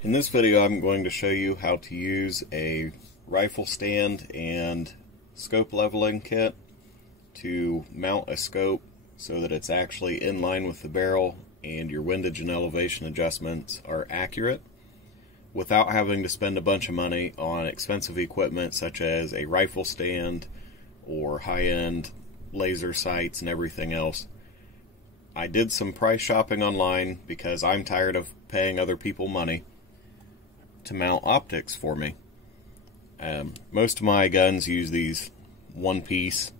In this video, I'm going to show you how to use a rifle stand and scope leveling kit to mount a scope so that it's actually in line with the barrel and your windage and elevation adjustments are accurate without having to spend a bunch of money on expensive equipment such as a rifle stand or high-end laser sights and everything else. I did some price shopping online because I'm tired of paying other people money to mount optics for me. Most of my guns use these one-piece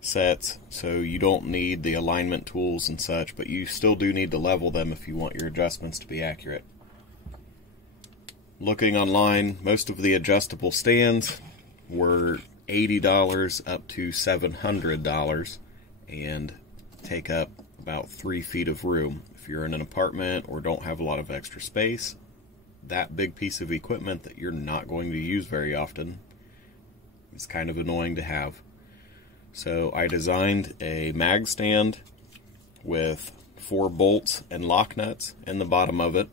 sets, so you don't need the alignment tools and such, but you still do need to level them if you want your adjustments to be accurate. Looking online, most of the adjustable stands were $80 up to $700 and take up about 3 feet of room. If you're in an apartment or don't have a lot of extra space, that big piece of equipment that you're not going to use very often is kind of annoying to have. So I designed a mag stand with 4 bolts and lock nuts in the bottom of it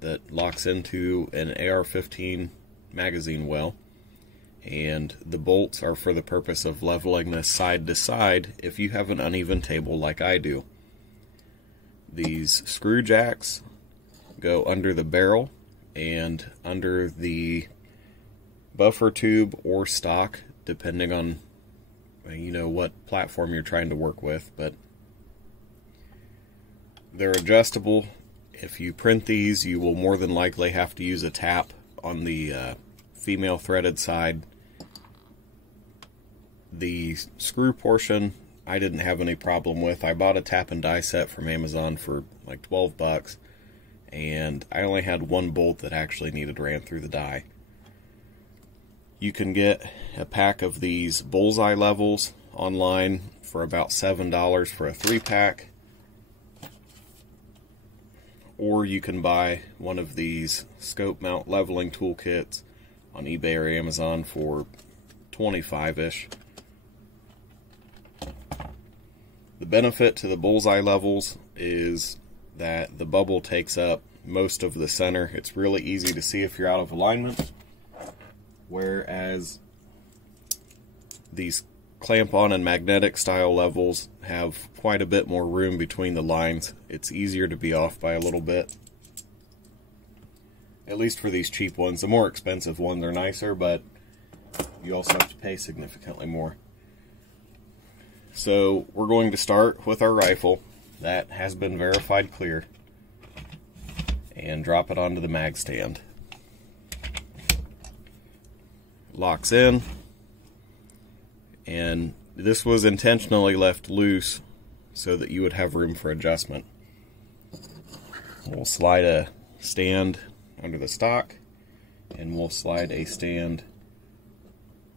that locks into an AR-15 magazine well, and the bolts are for the purpose of leveling this side to side if you have an uneven table like I do. These screw jacks go under the barrel and under the buffer tube or stock, depending on what platform you're trying to work with, but they're adjustable. If you print these, you will more than likely have to use a tap on the female threaded side. The screw portion I didn't have any problem with. I bought a tap and die set from Amazon for like 12 bucks. And I only had 1 bolt that actually needed ran through the die. You can get a pack of these bullseye levels online for about $7 for a 3-pack. Or you can buy one of these scope mount leveling toolkits on eBay or Amazon for $25-ish. The benefit to the bullseye levels is that the bubble takes up most of the center. It's really easy to see if you're out of alignment, whereas these clamp-on and magnetic style levels have quite a bit more room between the lines. It's easier to be off by a little bit, at least for these cheap ones. The more expensive ones are nicer, but you also have to pay significantly more. So we're going to start with our rifle that has been verified clear and drop it onto the mag stand. Locks in, and this was intentionally left loose so that you would have room for adjustment. We'll slide a stand under the stock, and we'll slide a stand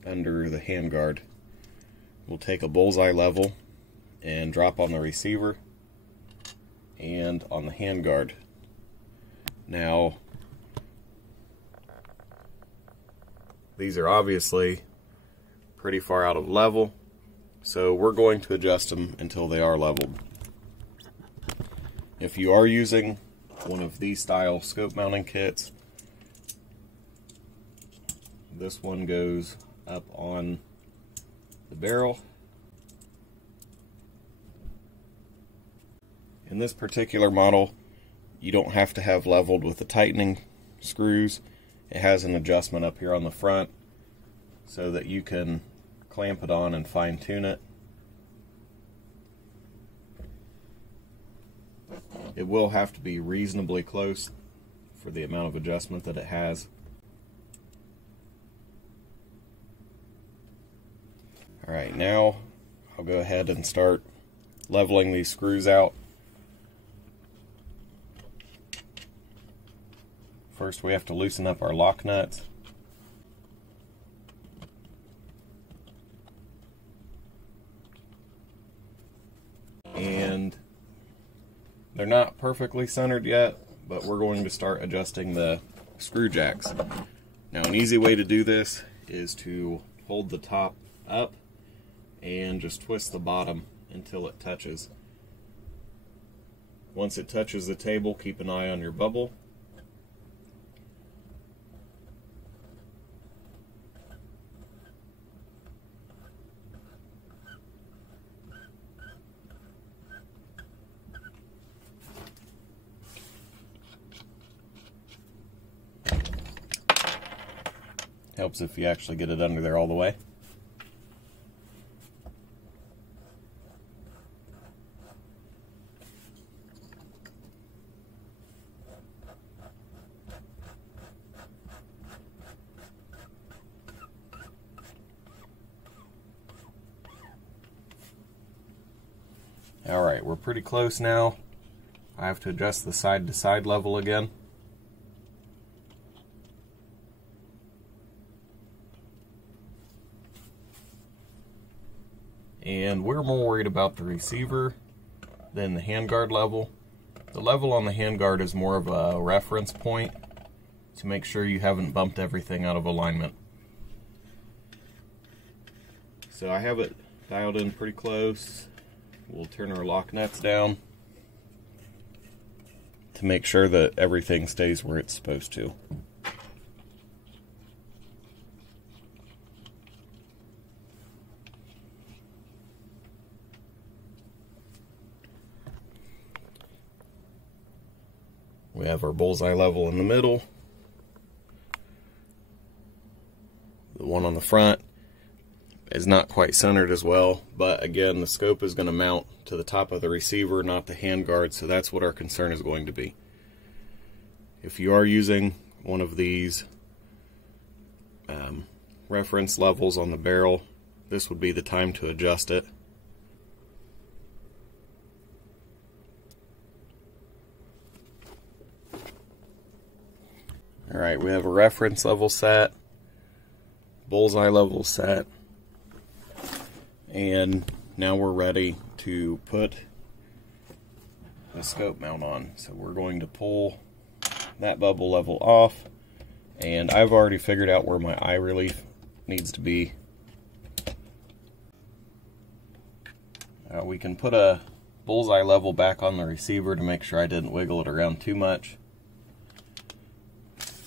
under the handguard. We'll take a bullseye level and drop on the receiver and on the handguard. Now, these are obviously pretty far out of level, so we're going to adjust them until they are leveled. If you are using one of these style scope mounting kits, this one goes up on the barrel. In this particular model, you don't have to have leveled with the tightening screws. It has an adjustment up here on the front so that you can clamp it on and fine tune it. It will have to be reasonably close for the amount of adjustment that it has. Alright, now I'll go ahead and start leveling these screws out. First, we have to loosen up our lock nuts. And they're not perfectly centered yet, but we're going to start adjusting the screw jacks. Now, an easy way to do this is to hold the top up and just twist the bottom until it touches. Once it touches the table, keep an eye on your bubble. Helps if you actually get it under there all the way. Alright, we're pretty close now. I have to adjust the side-to-side level again. And we're more worried about the receiver than the handguard level. The level on the handguard is more of a reference point to make sure you haven't bumped everything out of alignment. So I have it dialed in pretty close. We'll turn our lock nuts down to make sure that everything stays where it's supposed to. We have our bullseye level in the middle. The one on the front is not quite centered as well, but again, the scope is going to mount to the top of the receiver, not the handguard, so that's what our concern is going to be. If you are using one of these reference levels on the barrel, this would be the time to adjust it. Alright, we have a reference level set, bullseye level set, and now we're ready to put the scope mount on. So we're going to pull that bubble level off, and I've already figured out where my eye relief needs to be. We can put a bullseye level back on the receiver to make sure I didn't wiggle it around too much.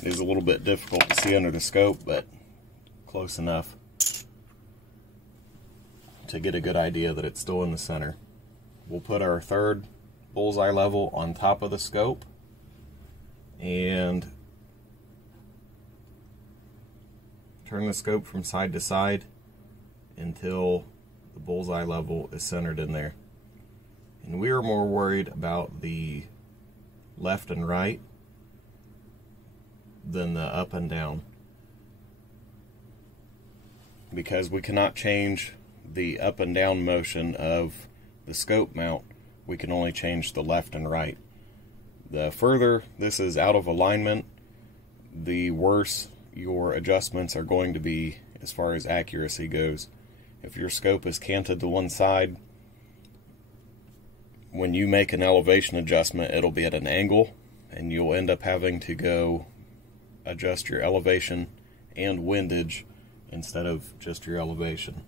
It is a little bit difficult to see under the scope, but close enough to get a good idea that it's still in the center. We'll put our third bullseye level on top of the scope and turn the scope from side to side until the bullseye level is centered in there. And we are more worried about the left and right than the up and down, because we cannot change the up and down motion of the scope mount. We can only change the left and right. The further this is out of alignment, the worse your adjustments are going to be as far as accuracy goes. If your scope is canted to one side, when you make an elevation adjustment, it'll be at an angle, and you'll end up having to go adjust your elevation and windage instead of just your elevation.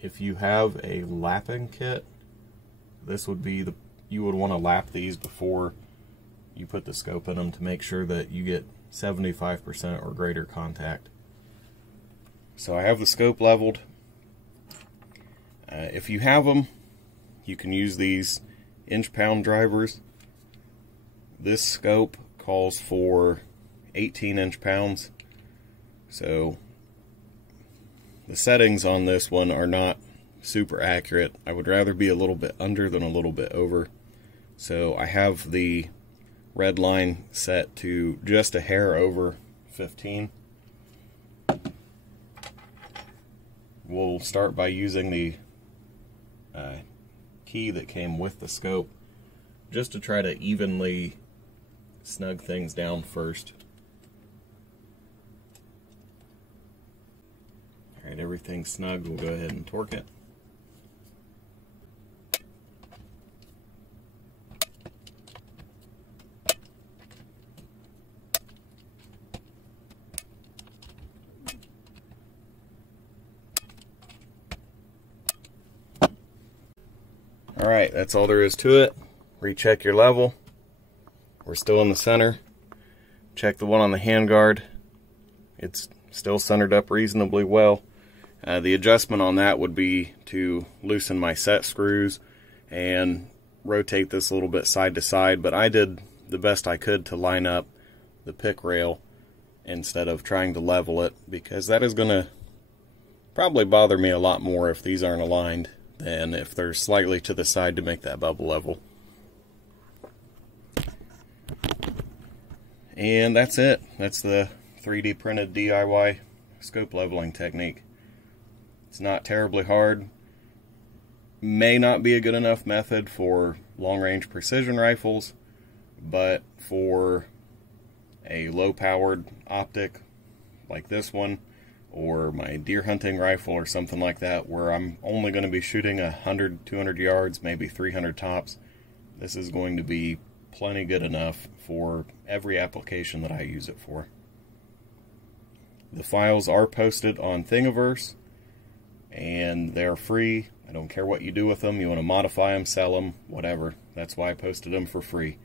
If you have a lapping kit, this would be you would want to lap these before you put the scope in them to make sure that you get 75% or greater contact. So I have the scope leveled. If you have them, you can use these inch-pound drivers. This scope calls for 18 inch-pounds, so the settings on this one are not super accurate. I would rather be a little bit under than a little bit over. So I have the red line set to just a hair over 15. We'll start by using the key that came with the scope just to try to evenly snug things down first. Alright, everything's snugged. We'll go ahead and torque it. Alright, that's all there is to it. Recheck your level. We're still in the center. Check the one on the handguard. It's still centered up reasonably well. The adjustment on that would be to loosen my set screws and rotate this a little bit side to side, but I did the best I could to line up the pick rail instead of trying to level it, because that is going to probably bother me a lot more if these aren't aligned than if they're slightly to the side to make that bubble level. And that's it. That's the 3D printed DIY scope leveling technique. It's not terribly hard. May not be a good enough method for long-range precision rifles, but for a low-powered optic like this one, or my deer hunting rifle or something like that, where I'm only going to be shooting 100, 200 yards, maybe 300 tops, this is going to be plenty good enough for every application that I use it for. The files are posted on Thingiverse, and they're free. I don't care what you do with them. You want to modify them, sell them, whatever. That's why I posted them for free.